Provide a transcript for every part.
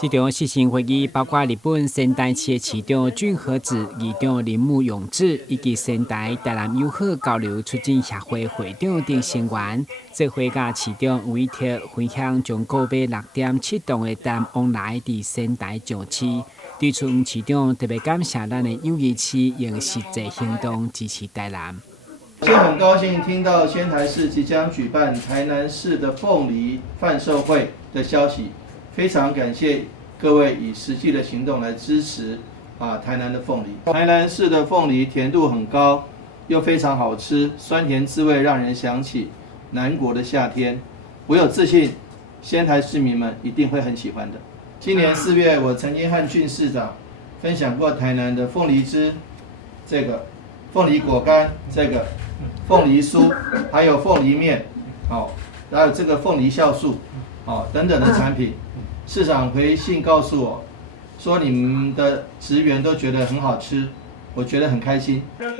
这场视讯会议包括日本仙台市市长俊和子、议长铃木勇志以及仙台台南友好交流促进协会会长等成员，这会甲市长委托分享将个别6点启动的台往来伫仙台上市。对此，市长特别感谢咱的友谊市用实际行动支持台南。就很高兴听到仙台市即将举办台南市的凤梨贩售会的消息，非常感谢各位以实际的行动来支持台南的凤梨。台南市的凤梨甜度很高，又非常好吃，酸甜滋味让人想起南国的夏天。我有自信，仙台市民们一定会很喜欢的。今年4月，我曾经和俊市长分享过台南的凤梨汁，这个凤梨果干，这个凤梨酥，还有凤梨面，还有这个凤梨酵素，等等的产品。市长回信告诉我，说你们的职员都觉得很好吃，我觉得很开心。当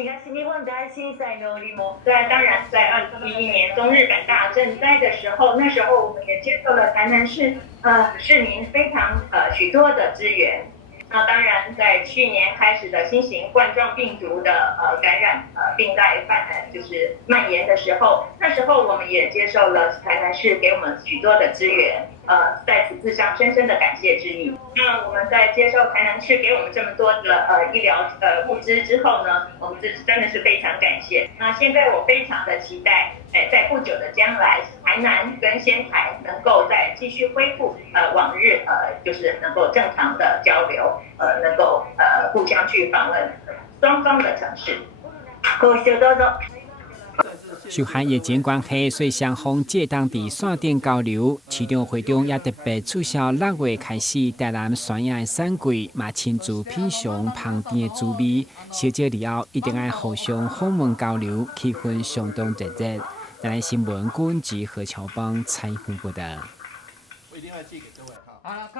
然在2011年中日本大震灾的时候，那时候我们也接受了台南市市民非常许多的支援。那当然，在去年开始的新型冠状病毒的感染病带就是蔓延的时候，那时候我们也接受了台南市给我们许多的支援，在此致上深深的感谢之意。那我们在接受台南市给我们这么多的医疗物资之后呢，我们真的是非常感谢。那现在我非常的期待，在不久的将来，台南跟仙台能够再继续恢复往日就是能够正常的交流，能够互相去访问双方的城市。ご視聴どうぞ。受限疫情关系，所以双方借当地线顶交流。市长会长也特别促销6月开始台南山野的产季，嘛亲自品尝芳甜的滋味。小姐以后一定要互相访问交流，气氛相当热烈。台南新闻君及何乔邦采访报道。我一定要寄给各位。好了，